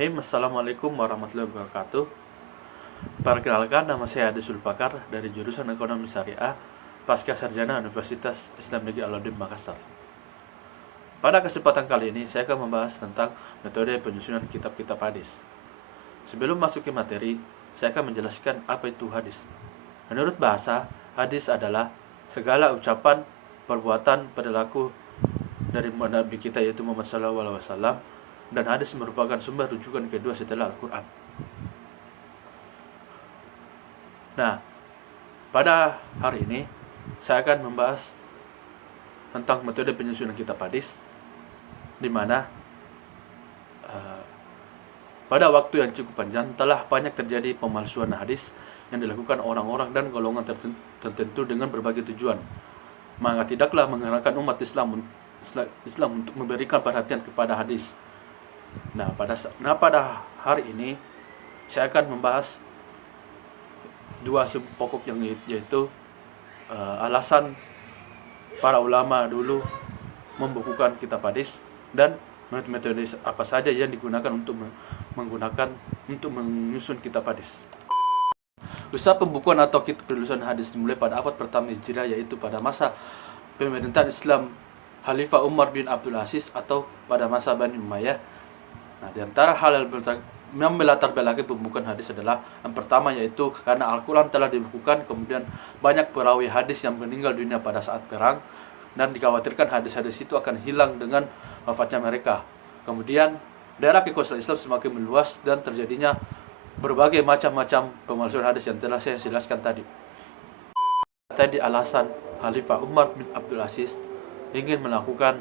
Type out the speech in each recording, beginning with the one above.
Assalamualaikum warahmatullahi wabarakatuh. Perkenalkan, nama saya Adi Sulpakar dari jurusan Ekonomi Syariah, Pasca Sarjana Universitas Islam Negeri Al-Uddin Makassar. Pada kesempatan kali ini, saya akan membahas tentang metode penyusunan kitab-kitab hadis. Sebelum masuk ke materi, saya akan menjelaskan apa itu hadis. Menurut bahasa, hadis adalah segala ucapan, perbuatan, perilaku dari Nabi kita yaitu Muhammad SAW, dan hadis merupakan sumber rujukan kedua setelah Al-Quran. Nah, pada hari ini saya akan membahas tentang metode penyusunan kitab hadis, di mana pada waktu yang cukup panjang telah banyak terjadi pemalsuan hadis yang dilakukan orang-orang dan golongan tertentu dengan berbagai tujuan. Maka tidaklah menggerakkan umat Islam untuk memberikan perhatian kepada hadis. Nah, pada hari ini saya akan membahas dua pokok yang yaitu alasan para ulama dulu membukukan kitab hadis dan metode apa saja yang digunakan untuk menyusun kitab hadis. Usaha pembukuan atau kitab penulisan hadis dimulai pada abad pertama Hijriah, yaitu pada masa pemerintahan Islam Khalifah Umar bin Abdul Aziz atau pada masa Bani Umayyah. Nah, di antara hal yang melatar belakang pembukuan hadis adalah yang pertama yaitu karena Al-Quran telah dibukukan, kemudian banyak perawi hadis yang meninggal dunia pada saat perang dan dikhawatirkan hadis-hadis itu akan hilang dengan wafatnya mereka. Kemudian daerah kekuasaan Islam semakin meluas dan terjadinya berbagai macam-macam pemalsuan hadis yang telah saya jelaskan tadi. Tadi alasan Khalifah Umar bin Abdul Aziz ingin melakukan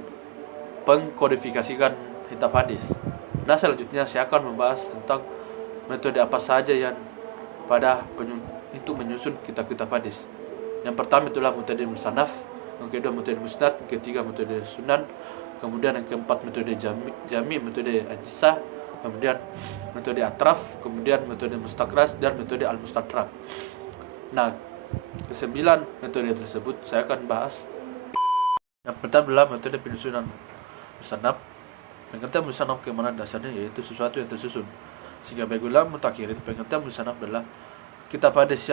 pengkodifikasikan kitab hadis. Nah, selanjutnya saya akan membahas tentang metode apa saja yang untuk menyusun kitab-kitab hadis. Yang pertama itulah metode mustanaf, yang kedua metode musnad, yang ketiga metode sunan, kemudian yang keempat metode jami, metode ajisah, kemudian metode atraf, kemudian metode mustakras, dan metode al-mustadrak. Nah, kesembilan metode tersebut saya akan bahas. Yang pertama adalah metode penyusunan mustanaf. Pengertian musanaf kemana dasarnya yaitu sesuatu yang tersusun. Sehingga bagi ulama mutakhirin, pengertian musanaf adalah kitab hadis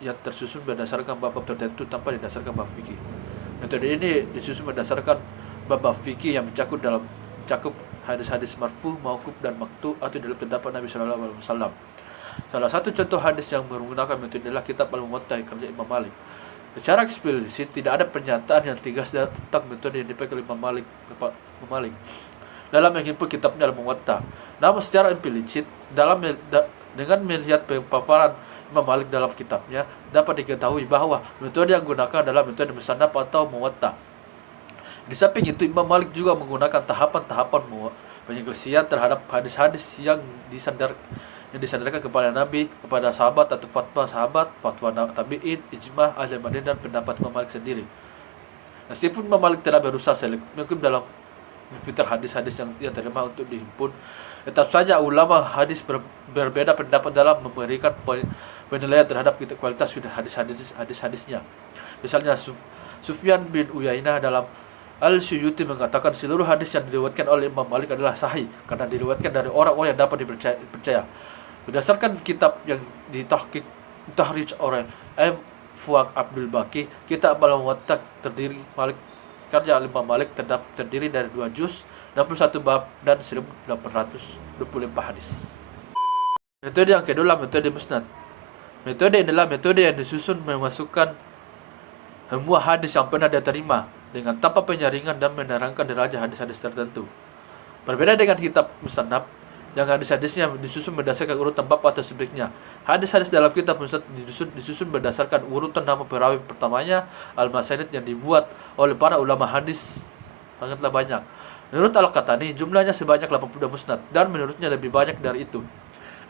yang tersusun berdasarkan bab tertentu tanpa didasarkan bab fikih. Metode ini disusun berdasarkan bab fikih yang mencakup hadis-hadis marfu, mauquf dan maqtu atau dalam pendapat Nabi sallallahu alaihi wasallam. Salah satu contoh hadis yang menggunakan metode adalah kitab Al-Muwatta karya Imam Malik. Secara eksplisit tidak ada pernyataan yang tegas tentang metode yang dipakai oleh Imam Malik dalam menghimpun kitabnya Al-Muwatta. Namun secara implisit dengan melihat paparan Imam Malik dalam kitabnya dapat diketahui bahwa metode yang digunakan adalah metode musannaf atau Muwatta. Di samping itu Imam Malik juga menggunakan tahapan-tahapan penyelesaian terhadap hadis-hadis yang disandarkan kepada Nabi, kepada sahabat atau fatwa sahabat, fatwa tabi'in, ijma' ahli Madinah dan pendapat Imam Malik sendiri. Meskipun Imam Malik telah berusaha selektif dalam memfilter hadis-hadis yang ia terima untuk dihimpun, tetap saja ulama hadis berbeda pendapat dalam memberikan penilaian terhadap kualitas hadis-hadisnya. Misalnya Sufyan bin Uyainah dalam Al-Suyuti mengatakan seluruh hadis yang diriwayatkan oleh Imam Malik adalah sahih karena diriwayatkan dari orang-orang yang dapat dipercaya. Berdasarkan kitab yang tahrij oleh M. Fuad Abdul Baqi, kitab Al-Muwatta karya Imam Malik terdiri dari 2 juz, 61 bab dan 1824 hadis. Metode yang kedua adalah metode musnad. Metode ini adalah metode yang disusun memasukkan semua hadis yang pernah diterima dengan tanpa penyaringan dan menerangkan derajat hadis-hadis tertentu. Berbeda dengan kitab musnad yang hadis-hadisnya disusun berdasarkan urutan bab atau subjeknya. Hadis-hadis dalam kitab musnad disusun berdasarkan urutan nama perawi pertamanya, al-masanid yang dibuat oleh para ulama hadis sangatlah banyak. Menurut Al-Qahtani jumlahnya sebanyak 82 musnad dan menurutnya lebih banyak dari itu.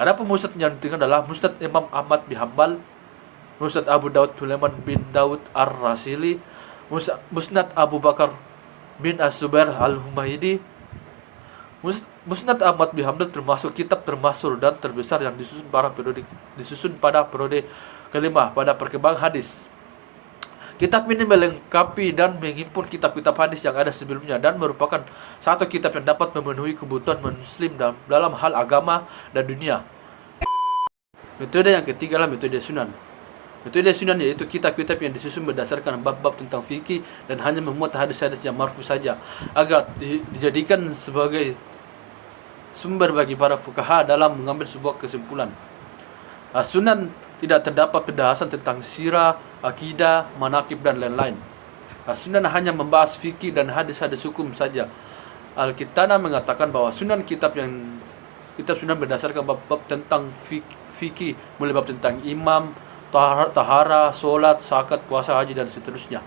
Adapun musnad yang ditentukan adalah musnad Imam Ahmad bin Hanbal, musnad Abu Daud Sulaiman bin Daud Ar-Rasili, musnad Abu Bakar bin Az-Zubair Al-Humaydi. Musnad Ahmad bin Hanbal termasuk kitab termasyhur dan terbesar yang disusun pada periode kelima pada perkembangan hadis. Kitab ini melengkapi dan menghimpun kitab-kitab hadis yang ada sebelumnya dan merupakan satu kitab yang dapat memenuhi kebutuhan muslim dalam hal agama dan dunia. Metode yang ketiga adalah metode sunan. Metode sunan yaitu kitab-kitab yang disusun berdasarkan bab-bab tentang fikih dan hanya memuat hadis-hadis yang marfu saja agar dijadikan sebagai sumber bagi para fuqaha dalam mengambil sebuah kesimpulan. Sunan tidak terdapat penjelasan tentang sirah, akidah, manaqib dan lain-lain. Sunan hanya membahas fikih dan hadis-hadis hukum saja. Al-Kitana mengatakan bahwa kitab sunan berdasarkan bab-bab tentang fikih, mulai bab tentang imam, tahara, solat, zakat, puasa, haji dan seterusnya.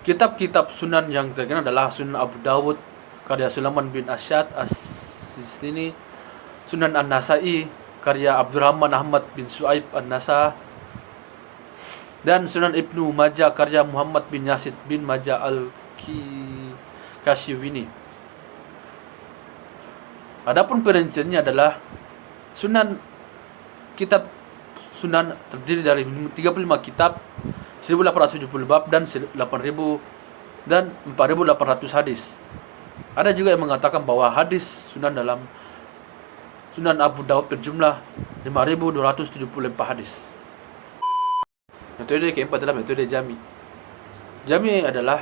Kitab-kitab sunan yang terkenal adalah Sunan Abu Dawud karya Sulaiman bin Asyad As-Sistini, Sunan An-Nasai karya Abdurrahman Ahmad bin Su'aib An-Nasa, dan Sunan Ibnu Majah karya Muhammad bin Yazid bin Majah Al-Kashiwini. Adapun perinciannya adalah kitab sunan terdiri dari 35 kitab, 1870 bab dan 4.800 hadis. Ada juga yang mengatakan bahwa hadis sunan dalam Sunan Abu Daud berjumlah 5.274 hadis. Metode keempat adalah metode jami. Jami adalah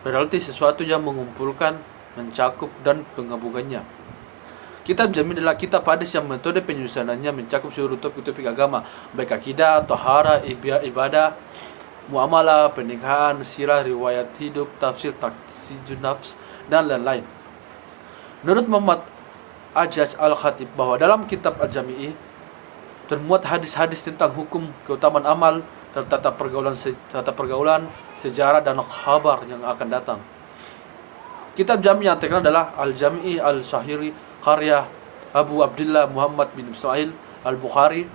berarti sesuatu yang mengumpulkan, mencakup, dan penggabungannya. Kitab jami adalah kitab hadis yang metode penyusunannya mencakup seluruh topik-topik agama, baik akidah, tahara, ibadah, muamalah, pernikahan, sirah, riwayat hidup, tafsir, taksijun nafs, dan lain-lain. Menurut Muhammad Ajaz Al-Khatib bahwa dalam kitab Al-Jami'i termuat hadis-hadis tentang hukum, keutamaan amal, tata pergaulan, sejarah dan khabar yang akan datang. Kitab Jami yang terkenal adalah Al-Jami'i Al-Sahiri karya Abu Abdullah Muhammad bin Ismail Al-Bukhari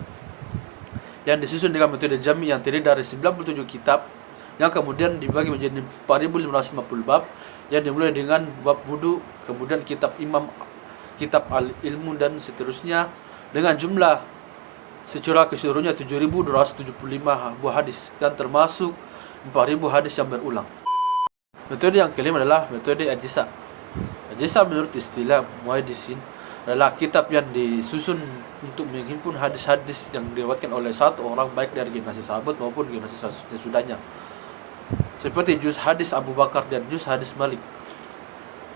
yang disusun dengan metode Jami yang terdiri dari 97 kitab yang kemudian dibagi menjadi 4.550 bab yang dimulai dengan bab wudu, kemudian kitab imam, kitab al-ilmu dan seterusnya dengan jumlah secara keseluruhnya 7.275 buah hadis dan termasuk 4.000 hadis yang berulang. Metode yang kelima adalah metode Ajisa. Ajisa menurut istilah muhaddisin adalah kitab yang disusun untuk menghimpun hadis-hadis yang diriwayatkan oleh satu orang baik dari generasi sahabat maupun generasi sesudahnya. Seperti juz hadis Abu Bakar dan juz hadis Malik.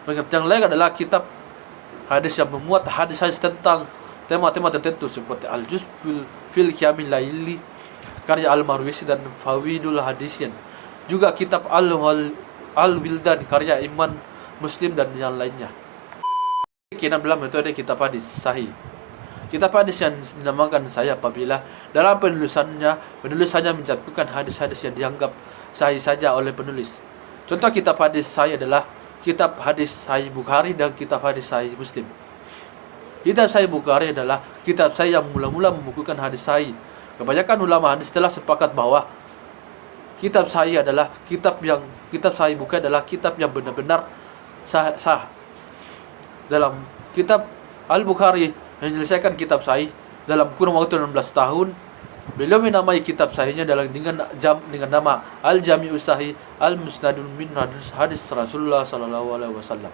Pengertian lain adalah kitab hadis yang memuat hadis-hadis tentang tema-tema tertentu seperti Al-Juz fil Qiyamil Laili karya Al-Marwisi dan Fawidul Hadisyan. Juga kitab Al-Wildan karya Iman Muslim dan yang lainnya. Keenam adalah metode kitab hadis sahih. Kitab hadis yang dinamakan sahih apabila dalam penulis hanya mencantumkan hadis-hadis yang dianggap sahih saja oleh penulis. Contoh kitab hadis sahih adalah kitab hadis Sahih Bukhari dan kitab hadis Sahih Muslim. Kitab Sahih Bukhari adalah kitab sahih yang mula-mula membukukan hadis sahih. Kebanyakan ulama hadis telah sepakat bahwa kitab Sahih Bukhari adalah kitab yang benar-benar sah. Dalam kitab Al-Bukhari menyelesaikan kitab Sahih dalam kurun waktu 16 tahun. Beliau menamai kitab sahihnya dengan nama Al-Jami'us Sahih Al-Musnadun min hadis Rasulullah sallallahu alaihi wasallam.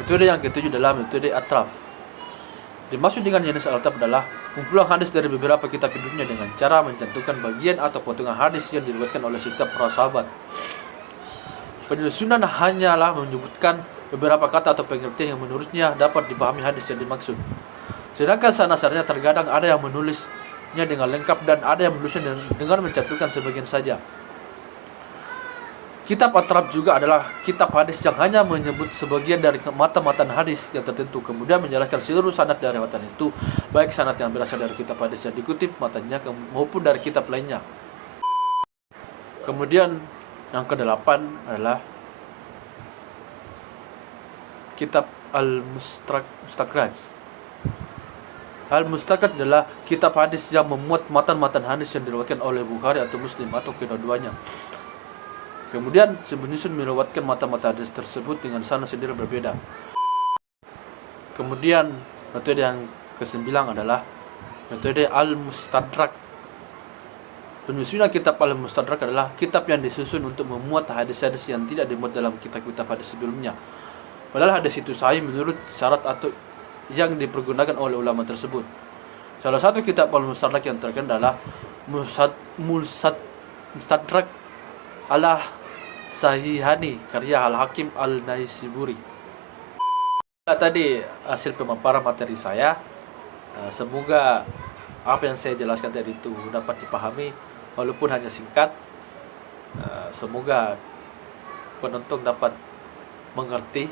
Metode yang ketujuh adalah metode atraf. Dimaksud dengan jenis atraf adalah kumpulan hadis dari beberapa kitab hidupnya dengan cara mencantumkan bagian atau potongan hadis yang diriwayatkan oleh setiap para sahabat. Penyusunan hanyalah menyebutkan beberapa kata atau pengertian yang menurutnya dapat dipahami hadis yang dimaksud. Sedangkan sanad-sanadnya terkadang ada yang menulisnya dengan lengkap dan ada yang menulisnya dengan mencantumkan sebagian saja. Kitab atraf juga adalah kitab hadis yang hanya menyebut sebagian dari matan-matan hadis yang tertentu, kemudian menjelaskan seluruh sanad dari matan itu, baik sanad yang berasal dari kitab hadis yang dikutip matanya maupun dari kitab lainnya. Kemudian yang kedelapan adalah kitab Al-Mustakraj. Al-Mustakraj adalah kitab hadis yang memuat matan-matan hadis yang diriwayatkan oleh Bukhari atau Muslim atau kedua-duanya. Kemudian penyusun meriwayatkan matan-matan hadis tersebut dengan sanad sendiri berbeda. Kemudian metode yang ke-9 adalah metode Al-Mustadrak. Penyusunan kitab Al-Mustadrak adalah kitab yang disusun untuk memuat hadis-hadis yang tidak dimuat dalam kitab-kitab hadis sebelumnya. Padahal hadis itu sahih menurut syarat atau yang dipergunakan oleh ulama tersebut. Salah satu kitab Al-Mustadrak yang terkenal adalah Mustadrak ala Sahihani karya Al-Hakim Al-Naisaburi. Tadi hasil pemaparan materi saya. Semoga apa yang saya jelaskan tadi itu dapat dipahami walaupun hanya singkat. Semoga penonton dapat mengerti.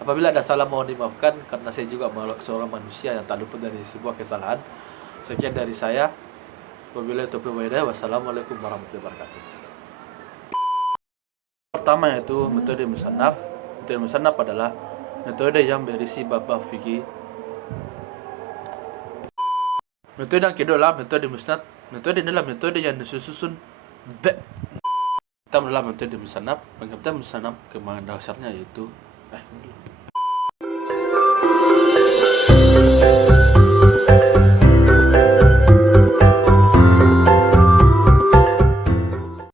Apabila ada salah mohon dimaafkan karena saya juga seorang manusia yang tak luput dari sebuah kesalahan. Sekian dari saya. Wabillahi taufiq wal hidayah. Wassalamualaikum warahmatullahi wabarakatuh. Pertama yaitu metode musannaf. Metode musannaf adalah metode yang berisi bab-bab fikih. Metode yang kedua adalah metode musnad. Metode ini adalah metode yang disusun kita adalah metode musannaf. Pengertian musannaf kemana dasarnya yaitu